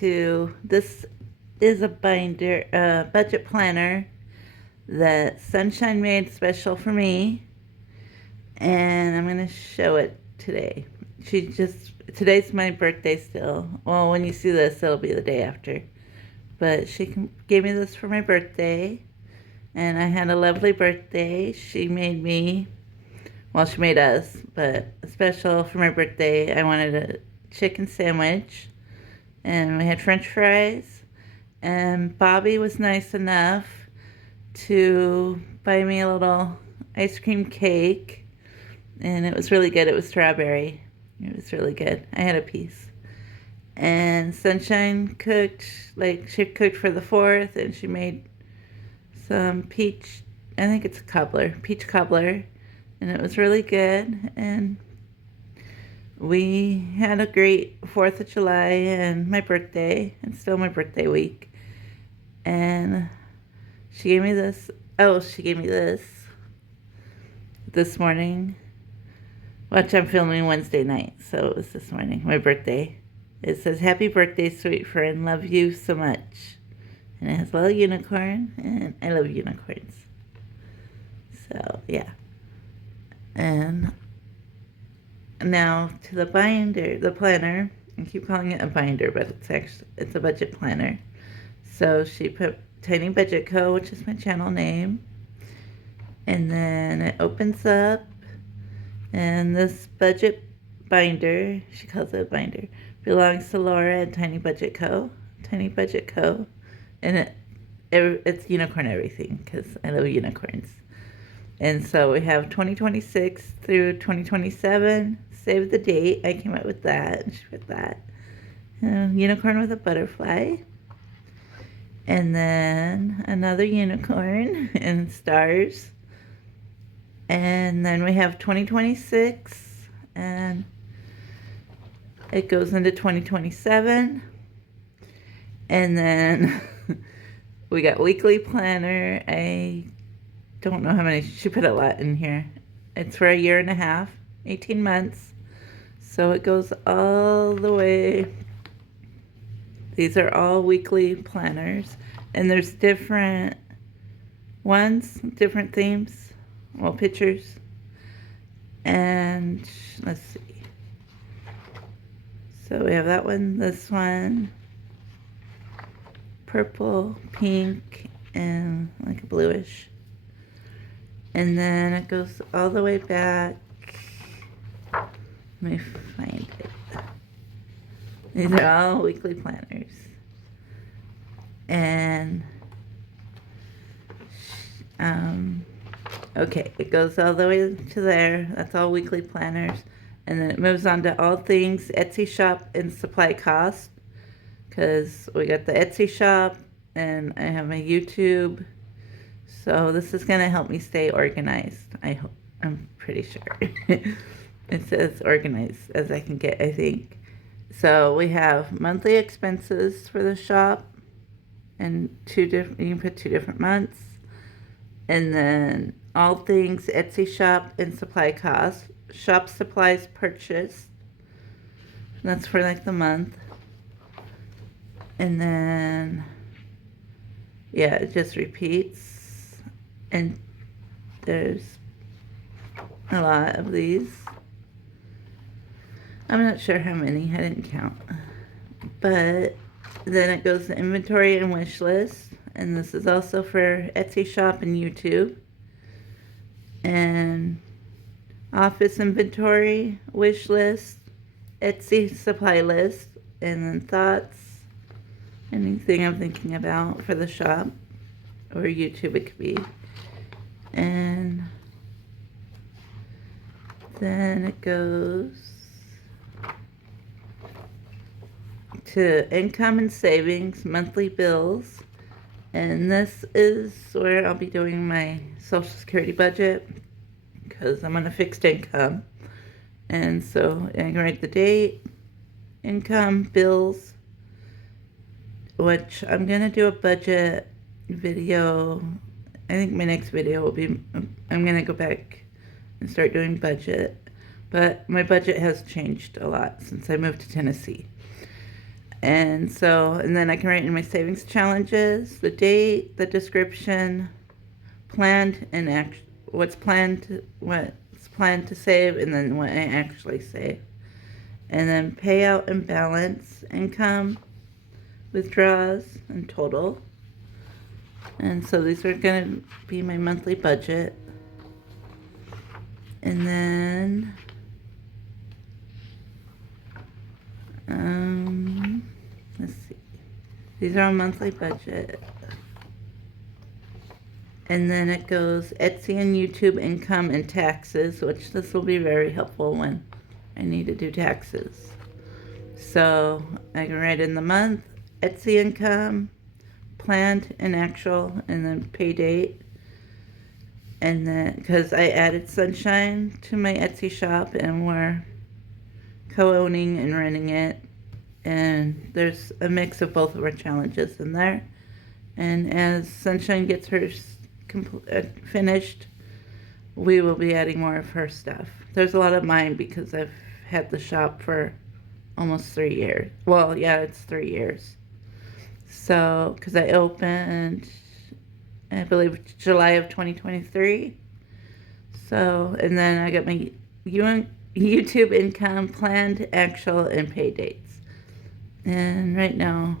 this is a binder, budget planner that Sunshine made special for me, and I'm going to show it today. Today's my birthday still. Well, when you see this, it'll be the day after. But gave me this for my birthday, and I had a lovely birthday. She made us, but special for my birthday, I wanted a chicken sandwich, and we had French fries, and Bobby was nice enough to buy me a little ice cream cake, and it was really good. It was strawberry. It was really good. I had a piece. And Sunshine she cooked for the 4th, and she made some peach, I think it's peach cobbler, and it was really good. And we had a great 4th of July and my birthday, and still my birthday week. And she gave me this. Oh, she gave me this morning. Watch, I'm filming Wednesday night, so it was this morning, my birthday. It says, "Happy birthday, sweet friend. Love you so much." And it has a little unicorn, and I love unicorns. So, yeah. And now to the binder, the planner. I keep calling it a binder, but it's a budget planner. So she put Tiny Budget Co., which is my channel name. And then it opens up, and this budget binder, she calls it a binder, belongs to Laura at Tiny Budget Co. Tiny Budget Co. And it's unicorn everything, because I love unicorns. And so we have 2026 through 2027. Save the date. I came up with that, and she put that. Unicorn with a butterfly. And then another unicorn and stars. And then we have 2026, and it goes into 2027. And then we got weekly planner. I don't know how many. She put a lot in here. It's for a year and a half, 18 months. So it goes all the way. These are all weekly planners. And there's different ones, different themes. Well, pictures. And let's see. So we have that one, this one, purple, pink, and like a bluish. And then it goes all the way back. Let me find it. These are all weekly planners. And okay, it goes all the way to there. That's all weekly planners. And then it moves on to all things Etsy shop and supply cost, because we got the Etsy shop and I have my YouTube. So this is going to help me stay organized. I'm pretty sure. It says organized as I can get, I think. So we have monthly expenses for the shop, and you can put 2 different months. And then all things Etsy shop and supply costs. Shop supplies purchased. That's for like the month. And then, yeah, it just repeats. And there's a lot of these. I'm not sure how many. I didn't count. But then it goes to inventory and wish list. And this is also for Etsy shop and YouTube. And office inventory, wish list, Etsy supply list, and then thoughts, anything I'm thinking about for the shop, or YouTube it could be. And then it goes to income and savings, monthly bills, and this is where I'll be doing my Social Security budget, because I'm on a fixed income. And so I can write the date, income, bills, which I'm going to do a budget video. I think my next video will be, I'm going to go back and start doing budget. But my budget has changed a lot since I moved to Tennessee. And so, and then I can write in my savings challenges, the date, the description, planned and what's planned to save, and then what I actually save. And then payout and balance, income, withdrawals, and total. And so these are going to be my monthly budget. And then let's see. These are on monthly budget. And then it goes Etsy and YouTube income and taxes, which this will be very helpful when I need to do taxes. So I can write in the month, Etsy income, planned and actual, and then pay date. And then, because I added Sunshine to my Etsy shop and we're co-owning and running it. And there's a mix of both of our challenges in there. And as Sunshine gets hers finished, we will be adding more of her stuff. There's a lot of mine because I've had the shop for almost 3 years. Well, yeah, it's 3 years. So, because I opened, I believe, July of 2023. So, and then I got my YouTube income, planned, actual, and pay dates. And right now,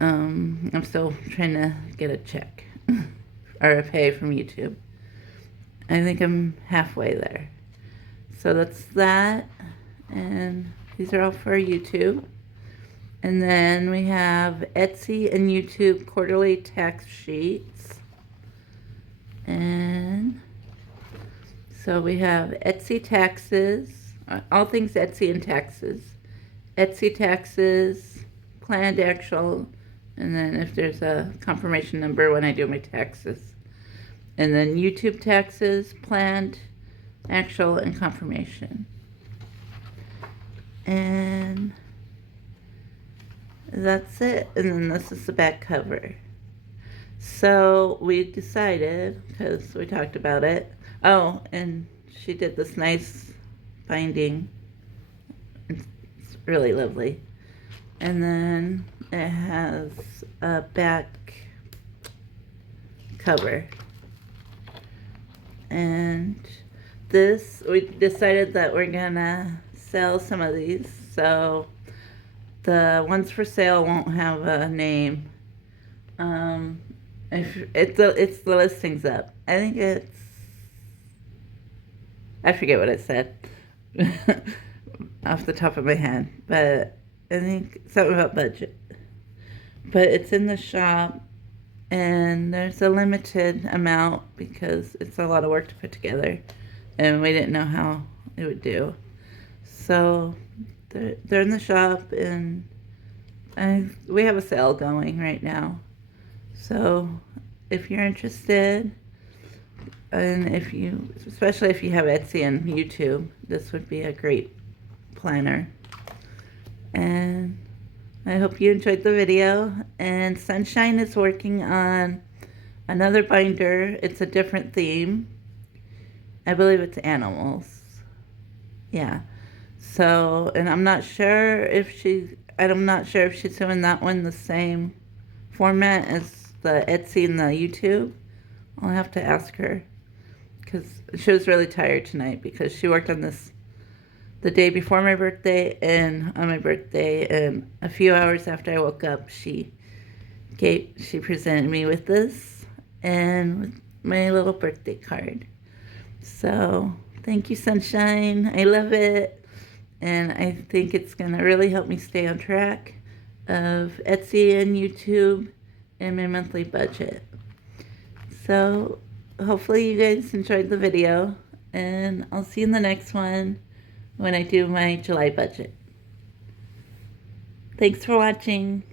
I'm still trying to get a check or a pay from YouTube. I think I'm halfway there. So that's that. And these are all for YouTube. And then we have Etsy and YouTube quarterly tax sheets. And so we have Etsy taxes, all things Etsy and taxes. Etsy taxes, planned, actual, and then if there's a confirmation number when I do my taxes. And then YouTube taxes, planned, actual, and confirmation. And that's it. And then this is the back cover. So we decided, because we talked about it. Oh, and she did this nice binding. It's really lovely. And then it has a back cover. And this, we decided that we're gonna sell some of these. So the ones for sale won't have a name. It's the listings up. I think it's, I forget what it said off the top of my head, but I think something about budget. But it's in the shop, and there's a limited amount because it's a lot of work to put together, and we didn't know how it would do. So they're in the shop, and we have a sale going right now. So if you're interested, and especially if you have Etsy and YouTube, this would be a great planner. And I hope you enjoyed the video. And Sunshine is working on another binder. It's a different theme. I believe it's animals. Yeah. So, and I'm not sure if she's doing that one the same format as the Etsy and the YouTube. I'll have to ask her, because she was really tired tonight because she worked on this the day before my birthday and on my birthday, and a few hours after I woke up, she presented me with this and with my little birthday card. So thank you, Sunshine. I love it, and I think it's gonna really help me stay on track of Etsy and YouTube and my monthly budget. So hopefully you guys enjoyed the video, and I'll see you in the next one when I do my July budget. Thanks for watching.